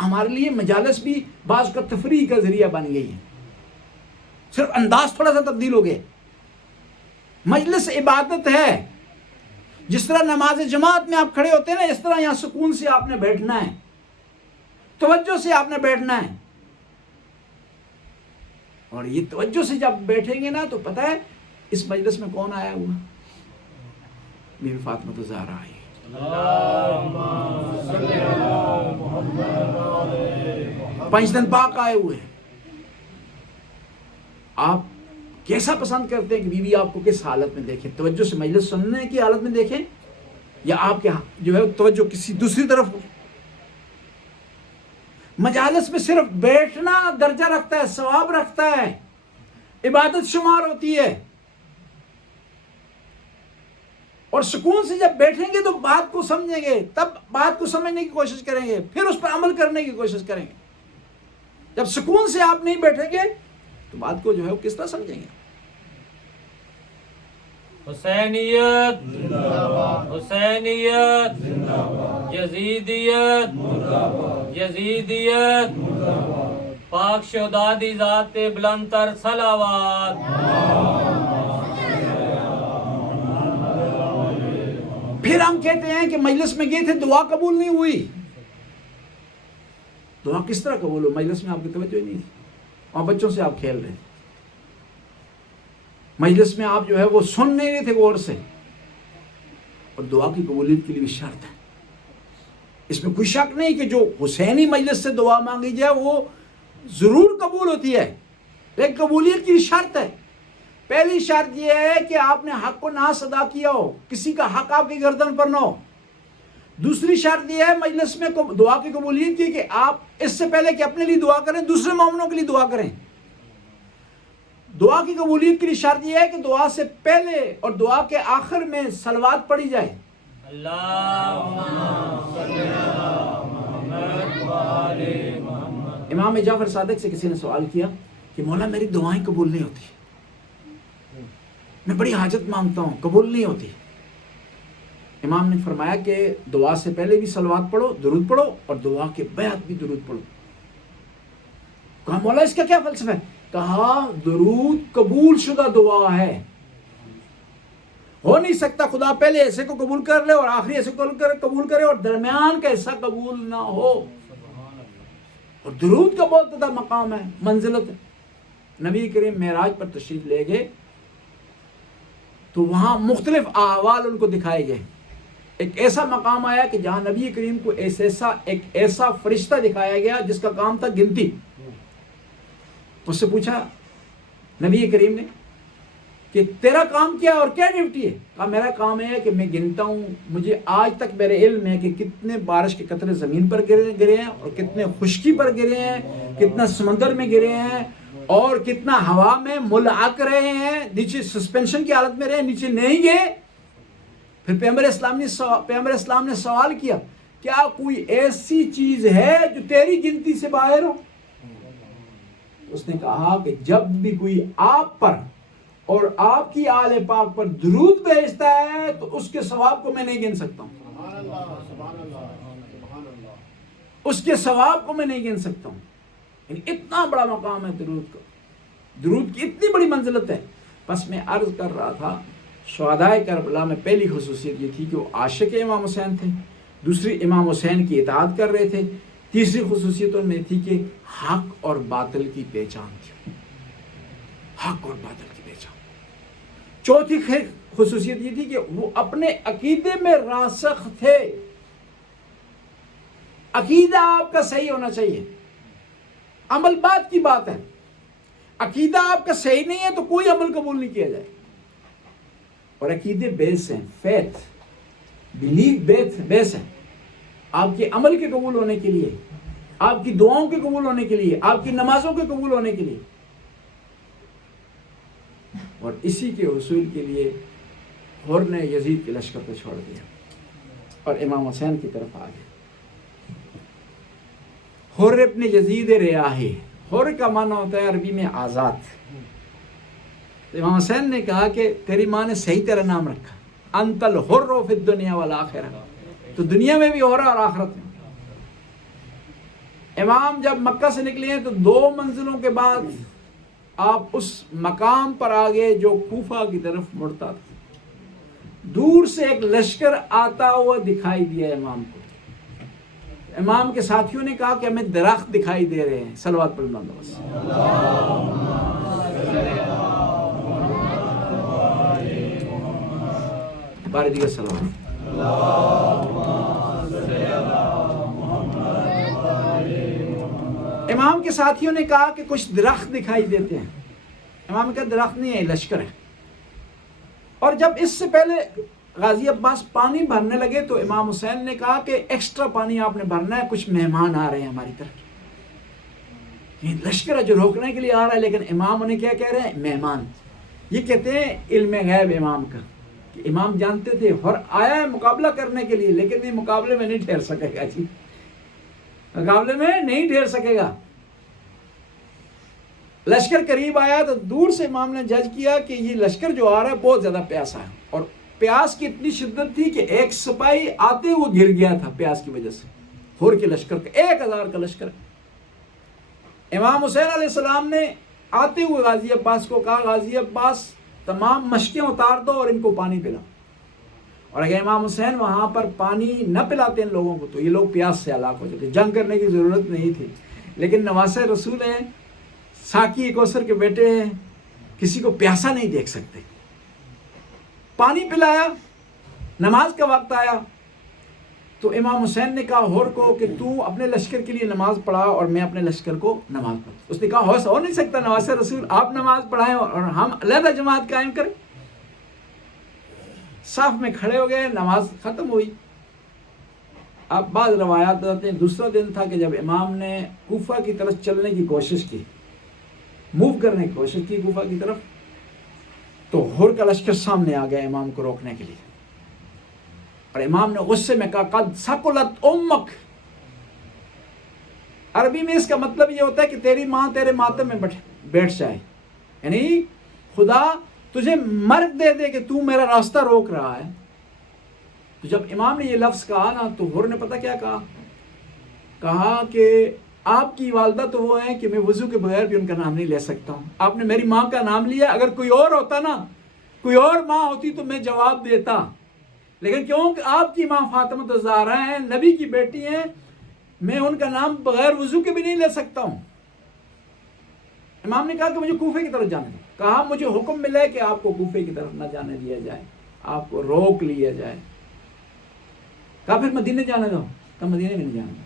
ہمارے لیے مجالس بھی بعض کا تفریح کا ذریعہ بن گئی ہے. صرف انداز تھوڑا سا تبدیل ہو گیا. مجلس عبادت ہے. جس طرح نماز جماعت میں آپ کھڑے ہوتے ہیں نا، اس طرح یہاں سکون سے آپ نے بیٹھنا ہے، توجہ سے آپ نے بیٹھنا ہے. اور یہ توجہ سے جب بیٹھیں گے نا تو پتہ ہے اس مجلس میں کون آیا ہوا؟ بی بی فاطمہ زہرا آئی. پنج دن پاک آئے ہوئے. آپ کیسا پسند کرتے ہیں کہ بی بی آپ کو کس حالت میں دیکھیں؟ توجہ سے مجلس سننے کی حالت میں دیکھیں یا آپ کے جو ہے توجہ کسی دوسری طرف ہو؟ مجالس میں صرف بیٹھنا درجہ رکھتا ہے، ثواب رکھتا ہے، عبادت شمار ہوتی ہے. اور سکون سے جب بیٹھیں گے تو بات کو سمجھیں گے، تب بات کو سمجھنے کی کوشش کریں گے، پھر اس پر عمل کرنے کی کوشش کریں گے. جب سکون سے آپ نہیں بیٹھیں گے تو بات کو جو ہے وہ کس طرح سمجھیں گے؟ حسینیت حسینیت یزیدیت یزیدیت پاک شہدادی ذات بلند تر صلوات. پھر ہم کہتے ہیں کہ مجلس میں گئے تھے، دعا قبول نہیں ہوئی. دعا کس طرح قبول ہو؟ مجلس میں آپ کی توجہ نہیں تھی، اور بچوں سے آپ کھیل رہے تھے. مجلس میں آپ جو ہے وہ سن نہیں رہے تھے غور سے. اور دعا کی قبولیت کے لیے بھی شرط ہے. اس میں کوئی شک نہیں کہ جو حسینی مجلس سے دعا مانگی جائے وہ ضرور قبول ہوتی ہے، لیکن قبولیت کی شرط ہے. پہلی شرط یہ ہے کہ آپ نے حق کو ناس ادا کیا ہو، کسی کا حق آپ کی گردن پر نہ ہو۔ دوسری شرط یہ ہے مجلس میں دعا کی قبولیت کی کہ آپ اس سے پہلے کہ اپنے لیے دعا کریں دوسرے مومنوں کے لیے دعا کریں۔ دعا کی قبولیت کے لیے شرط یہ ہے کہ دعا سے پہلے اور دعا کے آخر میں صلوات پڑھی جائے۔ امام جعفر صادق سے کسی نے سوال کیا کہ مولا میری دعائیں قبول نہیں ہوتی، میں بڑی حاجت مانگتا ہوں قبول نہیں ہوتی۔ امام نے فرمایا کہ دعا سے پہلے بھی صلوات پڑھو، درود پڑھو، اور دعا کے بعد بھی درود پڑھو۔ کہا مولا اس کا کیا فلسفہ ہے؟ کہا درود قبول شدہ دعا ہے، ہو نہیں سکتا خدا پہلے ایسے کو قبول کر لے اور آخری ایسے کو قبول کرے اور درمیان کا حصہ قبول نہ ہو۔ اور درود کا بہت بڑا مقام ہے، منزلت ہے۔ نبی کریم معراج پر تشریف لے گئے تو وہاں مختلف احوال ان کو دکھائے گئے۔ ایک ایسا مقام آیا کہ جہاں نبی کریم کو ایک ایسا فرشتہ دکھایا گیا جس کا کام تھا گنتی۔ اس سے پوچھا نبی کریم نے کہ تیرا کام کیا اور کیا ڈیوٹی ہے؟ کہا میرا کام ہے کہ میں گنتا ہوں، مجھے آج تک میرے علم ہے کہ کتنے بارش کے قطرے زمین پر گرے ہیں اور کتنے خشکی پر گرے ہیں، کتنا سمندر میں گرے ہیں اور کتنا ہوا میں ملعق رہے ہیں، نیچے سسپینشن کی حالت میں رہے، نیچے نہیں گئے۔ پھر پیغمبر اسلام نے سوال کیا کیا کوئی ایسی چیز ہے جو تیری گنتی سے باہر ہو؟ اس نے کہا کہ جب بھی کوئی آپ پر اور آپ کی آل پاک پر درود بھیجتا ہے تو اس کے ثواب کو میں نہیں گن سکتا ہوں، اس کے ثواب کو میں نہیں گن سکتا ہوں۔ یعنی اتنا بڑا مقام ہے درود کا، درود کی اتنی بڑی منزلت ہے۔ بس میں عرض کر رہا تھا شہدائے کربلا میں پہلی خصوصیت یہ تھی کہ وہ عاشق امام حسین تھے، دوسری امام حسین کی اطاعت کر رہے تھے، تیسری خصوصیت ان میں تھی کہ حق اور باطل کی پہچان تھی، حق اور باطل کی پہچان۔ چوتھی خصوصیت یہ تھی کہ وہ اپنے عقیدے میں راسخ تھے۔ عقیدہ آپ کا صحیح ہونا چاہیے، عمل بعد کی بات ہے۔ عقیدہ آپ کا صحیح نہیں ہے تو کوئی عمل قبول نہیں کیا جائے۔ اور عقیدے بیس ہیں، فیتھ بلیف بیس ہیں آپ کے عمل کے قبول ہونے کے لیے، آپ کی دعاؤں کے قبول ہونے کے لیے، آپ کی نمازوں کے قبول ہونے کے لیے۔ اور اسی کے حصول کے لیے حر نے یزید کے لشکر کو چھوڑ دیا اور امام حسین کی طرف آ گیا۔ حر ابن یزید ریاحی، حر کا معنی ہوتا ہے عربی میں آزاد۔ امام حسین نے کہا کہ تیری ماں نے صحیح تیرا نام رکھا، انت الحر فی الدنیا والآخرہ، تو دنیا میں بھی حر اور آخرت میں۔ امام جب مکہ سے نکلے ہیں تو 2 منزلوں کے بعد آپ اس مقام پر آگے جو کوفہ کی طرف مڑتا تھا، دور سے ایک لشکر آتا ہوا دکھائی دیا امام کو۔ امام کے ساتھیوں نے کہا کہ ہمیں درخت دکھائی دے رہے ہیں، صلوات پڑھنا بس۔ بارے دیگر صلوات۔ امام کے ساتھیوں نے کہا کہ کچھ درخت دکھائی دیتے ہیں۔ امام کا درخت نہیں ہے، لشکر ہے۔ اور جب اس سے پہلے غازی عباس پانی بھرنے لگے تو امام حسین نے کہا کہ ایکسٹرا پانی آپ نے بھرنا ہے، کچھ مہمان آ رہے ہیں ہماری طرف۔ یہ لشکر ہے جو روکنے کے لیے آ رہا ہے، لیکن امام انہیں کیا کہہ رہے ہیں؟ مہمان۔ یہ کہتے ہیں علم غیب امام کا، کہ امام جانتے تھے اور آیا ہے مقابلہ کرنے کے لیے، لیکن یہ مقابلے میں نہیں ٹھہر سکے گا جی، مقابلے میں نہیں ٹھہر سکے گا۔ لشکر قریب آیا تو دور سے امام نے جج کیا کہ یہ لشکر جو آ رہا ہے بہت زیادہ پیاسا ہے، اور پیاس کی اتنی شدت تھی کہ ایک سپاہی آتے ہوئے گر گیا تھا پیاس کی وجہ سے۔ حر کے لشکر کا 1000 کا لشکر۔ امام حسین علیہ السلام نے آتے ہوئے غازی عباس کو کہا غازی عباس تمام مشقیں اتار دو اور ان کو پانی پلاؤ۔ اور اگر امام حسین وہاں پر پانی نہ پلاتے ان لوگوں کو تو یہ لوگ پیاس سے ہلاک ہو جاتے، جنگ کرنے کی ضرورت نہیں تھی۔ لیکن نواسہ رسول ہیں، ساقی کوثر کے بیٹے ہیں، کسی کو پیاسا نہیں دیکھ سکتے۔ پانی پلایا، نماز کا وقت آیا، تو امام حسین نے کہا ہور کو کہ تو اپنے لشکر کے لیے نماز پڑھا اور میں اپنے لشکر کو نماز پڑھا. اس نے کہا ہو نہیں سکتا نواز رسول آپ نماز پڑھائیں اور ہم علیحدہ جماعت قائم کریں. صف میں کھڑے ہو گئے, نماز ختم ہوئی. اب بعض روایات بتاتے ہیں دوسرا دن تھا کہ جب امام نے کوفہ کی طرف چلنے کی کوشش کی, موو کرنے کی کوشش کی کوفہ کی طرف, تو ہور کا لشکر سامنے آ گیا امام کو روکنے کے لیے. اور امام نے غصے میں کہا قد ثقلت امک. عربی میں اس کا مطلب یہ ہوتا ہے کہ تیری ماں تیرے ماتم میں بیٹھ جائے, یعنی خدا تجھے مرگ دے دے کہ تو میرا راستہ روک رہا ہے. تو جب امام نے یہ لفظ کہا نا تو ہور نے پتہ کیا کہا کہ آپ کی والدہ تو وہ ہیں کہ میں وضو کے بغیر بھی ان کا نام نہیں لے سکتا ہوں. آپ نے میری ماں کا نام لیا, اگر کوئی اور ہوتا نا, کوئی اور ماں ہوتی تو میں جواب دیتا, لیکن کیونکہ آپ کی ماں فاطمہ الزہرا ہیں, نبی کی بیٹی ہیں, میں ان کا نام بغیر وضو کے بھی نہیں لے سکتا ہوں. امام نے کہا کہ مجھے کوفے کی طرف جانے دو. کہا مجھے حکم ملا ہے کہ آپ کو کوفے کی طرف نہ جانے دیا جائے, آپ کو روک لیا جائے. کہا پھر مدینے جانے دو. کہا مدینے میں نہیں جانے دو.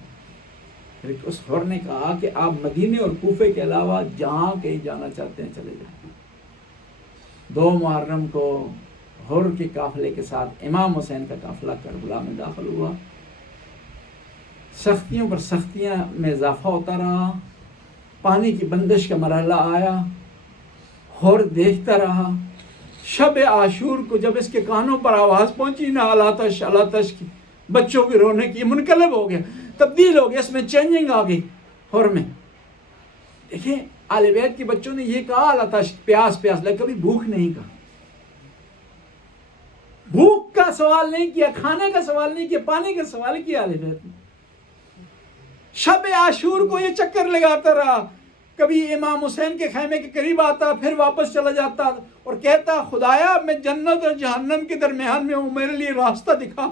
پھر اس ہور نے کہا کہ آپ مدینے اور کوفے کے علاوہ جہاں کہیں جانا چاہتے ہیں چلے جائیں. 2 محرم کو ہور کے قافلے کے ساتھ امام حسین کا قافلہ کربلا میں داخل ہوا. سختیوں پر سختیاں میں اضافہ ہوتا رہا, پانی کی بندش کا مرحلہ آیا, ہور دیکھتا رہا. شب عاشور کو جب اس کے کانوں پر آواز پہنچی نا الاتش الاتش کی, بچوں کے رونے کی, منقلب ہو گیا, تبدیل ہو گیا, اس میں چینجنگ آ گئی ہور میں. دیکھیں آل بیت کے بچوں نے یہ کہا الاتش, پیاس پیاس, لیکن کبھی بھوک نہیں کہا. بھوک کا سوال نہیں کیا, کھانے کا سوال نہیں کیا, پانی کا سوال کیا آل بیت نے. شب عاشور کو یہ چکر لگاتا رہا, کبھی امام حسین کے خیمے کے قریب آتا, پھر واپس چلا جاتا اور کہتا خدایا میں جنت اور جہنم کے درمیان میں ہوں, میرے لیے راستہ دکھا.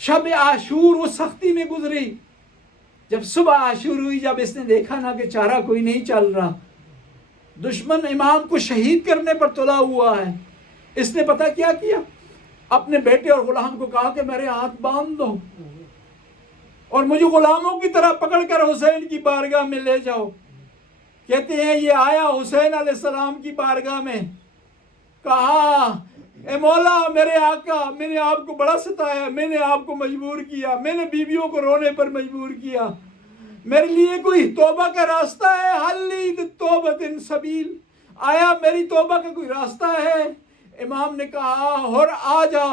شب عاشور وہ سختی میں گزری. جب صبح عاشور ہوئی, جب اس نے دیکھا نا کہ چارہ کوئی نہیں چل رہا, دشمن امام کو شہید کرنے پر تلا ہوا ہے, اس نے پتہ کیا کیا, اپنے بیٹے اور غلام کو کہا کہ میرے ہاتھ باندھ دو اور مجھے غلاموں کی طرح پکڑ کر حسین کی بارگاہ میں لے جاؤ. کہتے ہیں یہ آیا حسین علیہ السلام کی بارگاہ میں, کہا اے مولا میرے آقا, میں نے آپ کو بڑا ستایا, میں نے آپ کو مجبور کیا, میں نے بیویوں کو رونے پر مجبور کیا, میرے لیے کوئی توبہ کا راستہ ہے؟ حل لی توبۃ سبیل, آیا میری توبہ کا کوئی راستہ ہے؟ امام نے کہا اور آ جا,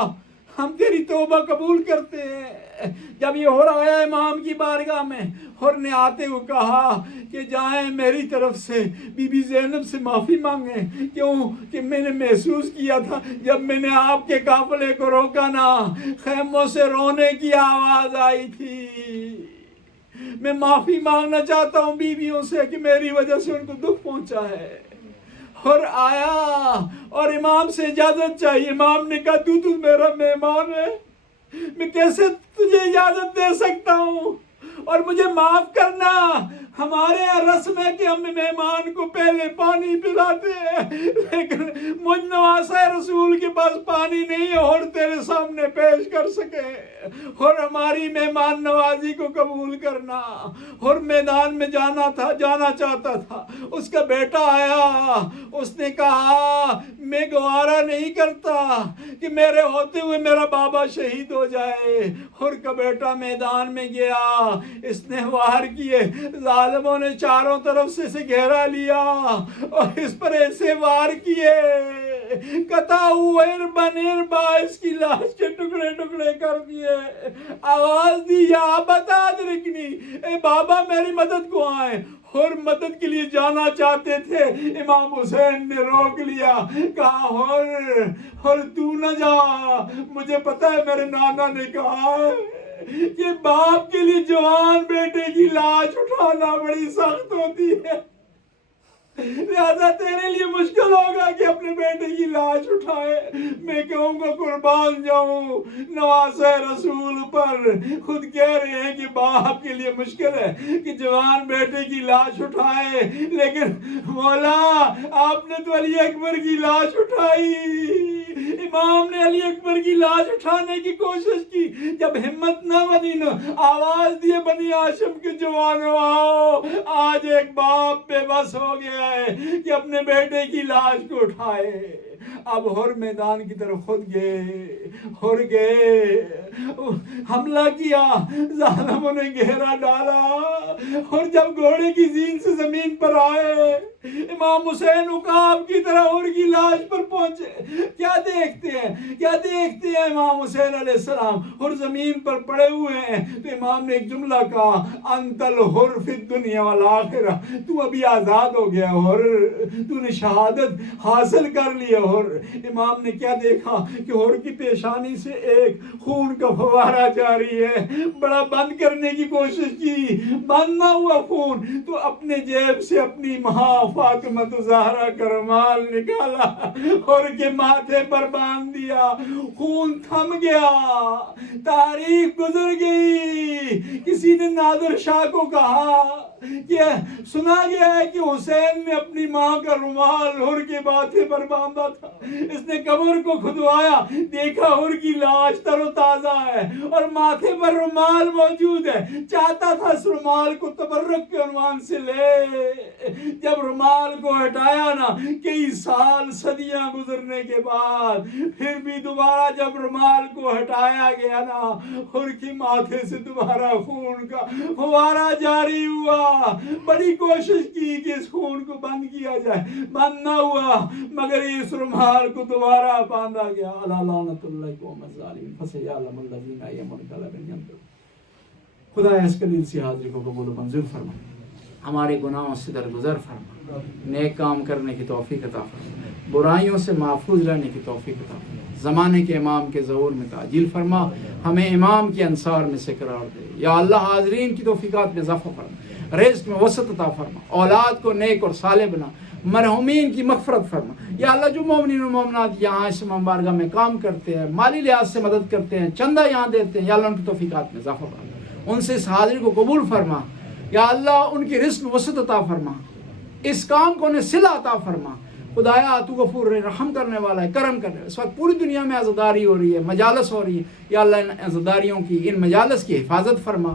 ہم تیری توبہ قبول کرتے ہیں. جب یہ ہو رہا ہے امام کی بارگاہ میں, ہور نے آتے ہوئے کہا کہ جائیں میری طرف سے بی بی زینب سے معافی مانگیں, کیوں کہ میں نے محسوس کیا تھا جب میں نے آپ کے قافلے کو روکا نا, خیموں سے رونے کی آواز آئی تھی. میں معافی مانگنا چاہتا ہوں بیویوں سے کہ میری وجہ سے ان کو دکھ پہنچا ہے. اور آیا اور امام سے اجازت چاہیے. امام نے کہا تو میرا مہمان ہے, میں کیسے تجھے اجازت دے سکتا ہوں, اور مجھے معاف کرنا, ہمارے یہاں رسم ہے کہ ہم مہمان کو پہلے پانی پلاتے ہیں, لیکن مجھ نواسہ رسول کے پاس پانی نہیں ہے اور تیرے سامنے پیش کر سکے, اور ہماری مہمان نوازی کو قبول کرنا. اور میدان میں جانا چاہتا تھا. اس کا بیٹا آیا, اس نے کہا میں گوارا نہیں کرتا کہ میرے ہوتے ہوئے میرا بابا شہید ہو جائے. اور کا بیٹا میدان میں گیا, اس نے وار کیے, ظالموں نے چاروں طرف سے اسے گھیرا لیا اور اس پر ایسے وار کیے, قطع اربا اس کی لاش کے ٹکڑے ٹکڑے کر دیے. آواز دی یا بتا درکنی, اے بابا میری مدد کو آئے. اور مدد کے لیے جانا چاہتے تھے, امام حسین نے روک لیا, کہا اور تو نہ جا, مجھے پتا ہے میرے نانا نے کہا کہ باپ کے لیے جوان بیٹے کی لاش اٹھانا بڑی سخت ہوتی ہے. لہذا تیرے لیے مشکل ہوگا کہ اپنے بیٹے کی لاش اٹھائے. میں کہوں گا قربان جاؤں نواسہ رسول پر. خود کہہ رہے ہیں کہ باپ کے لیے مشکل ہے کہ جوان بیٹے کی لاش اٹھائے، لیکن مولا آپ نے تو علی اکبر کی لاش اٹھائی. امام نے علی اکبر کی لاش اٹھانے کی کوشش کی. جب ہمت نہ بنی نا آواز دیے بنی ہاشم کے جوانوں آؤ. آج ایک باپ بے بس ہو گیا ہے کہ اپنے بیٹے کی لاش کو اٹھائے. اب ہر میدان کی طرف خود گئے حملہ کیا. ظالموں نے گھیرا ڈالا اور جب گھوڑے کی زین سے زمین پر آئے امام حسین عقاب کی طرح اور کی لاش پر پہنچے. کیا دیکھتے ہیں امام حسین علیہ السلام اور زمین پر پڑے ہوئے ہیں. تو امام نے ایک جملہ کہا انت الحر فی الدنیا والآخرہ. تو ابھی آزاد ہو گیا حر، تو نے شہادت حاصل کر لی حر. امام نے کیا دیکھا کہ حر کی پیشانی سے ایک خون کا فوارہ جاری ہے. بڑا بند کرنے کی کوشش کی، بند نہ ہوا خون. تو اپنے جیب سے اپنی ماں فاطمہ زہرا کا رومال نکالا اور کے ماتھے پر باندھ دیا. خون تھم گیا، تاریخ گزر گئی. کسی نے نادر شاہ کو کہا کہ سنا گیا ہے کہ حسین نے اپنی ماں کا رومال حر کے ماتھے پر باندھا تھا. اس نے قبر کو کھدوایا، دیکھا حر کی لاش تر و تازہ ہے اور ماتھے پر رومال موجود ہے. چاہتا تھا اس رومال کو تبرک کے عنوان سے لے. جب رومال کو ہٹایا نا کئی سال صدیاں گزرنے کے بعد پھر بھی دوبارہ جب رومال کو ہٹایا گیا نا حر کے ماتھے سے دوبارہ خون کا فوارہ جاری ہوا. بڑی کوشش کی کہ اس خون کو بند کیا جائے، بند نہ ہوا، مگر اس رومال کو دوبارہ باندھا گیا. اللہ لعنت اللہ قوم الظالمین فسیعلم الذین یمنون. خدا اس قلیل سی حاضری کو قبول و منظور فرما، ہمارے گناہوں سے درگزر فرما، نیک کام کرنے کی توفیق عطا فرما، برائیوں سے محفوظ رہنے کی توفیق عطا فرما. زمانے کے امام کے ظہور میں تعجیل فرما، ہمیں امام کے انصار میں سے قرار دے. یا اللہ حاضرین کی توفیقات میں اضافہ فرما، رزق میں وسعت عطا فرما، اولاد کو نیک اور صالح بنا، مرحومین کی مغفرت فرما. یا اللہ جو مومنین و مومنات یہاں اس بارگاہ میں کام کرتے ہیں، مالی لحاظ سے مدد کرتے ہیں، چندہ یہاں دیتے ہیں، یا اللہ ان کی توفیقات میں اضافہ فرما، ان سے اس حاضری کو قبول فرما. یا اللہ ان کی رزق میں وسعت عطا فرما، اس کام کو انہیں صلہ عطا فرما. خدایا تو غفور رحم کرنے والا ہے، کرم کرنے والا ہے. اس وقت پوری دنیا میں عزاداری ہو رہی ہے، مجالس ہو رہی ہے. یا اللہ ان عزاداریوں کی، ان مجالس کی حفاظت فرما.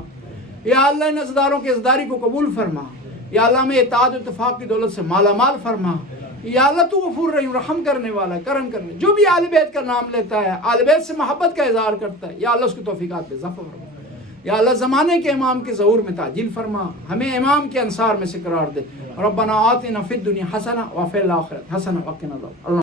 یا اللہ ان عزاداروں کی عزاداری کو قبول فرما. یا اللہ ہمیں اتحاد و اتفاق کی دولت سے مالا مال فرما. یا اللہ تو غفور رحم کرنے والا ہے، کرم کرنے. جو بھی آل بیت کا نام لیتا ہے، آل بیت سے محبت کا اظہار کرتا ہے، یا اللہ اس کی توفیقات میں اضافہ فرما. یا اللہ زمانے کے امام کے ظہور میں تعجیل فرما، ہمیں امام کے انصار میں سے قرار دے. ربنا آتنا فی الدنیا حسنہ وفی الآخرۃ حسنہ وقنا عذاب النار.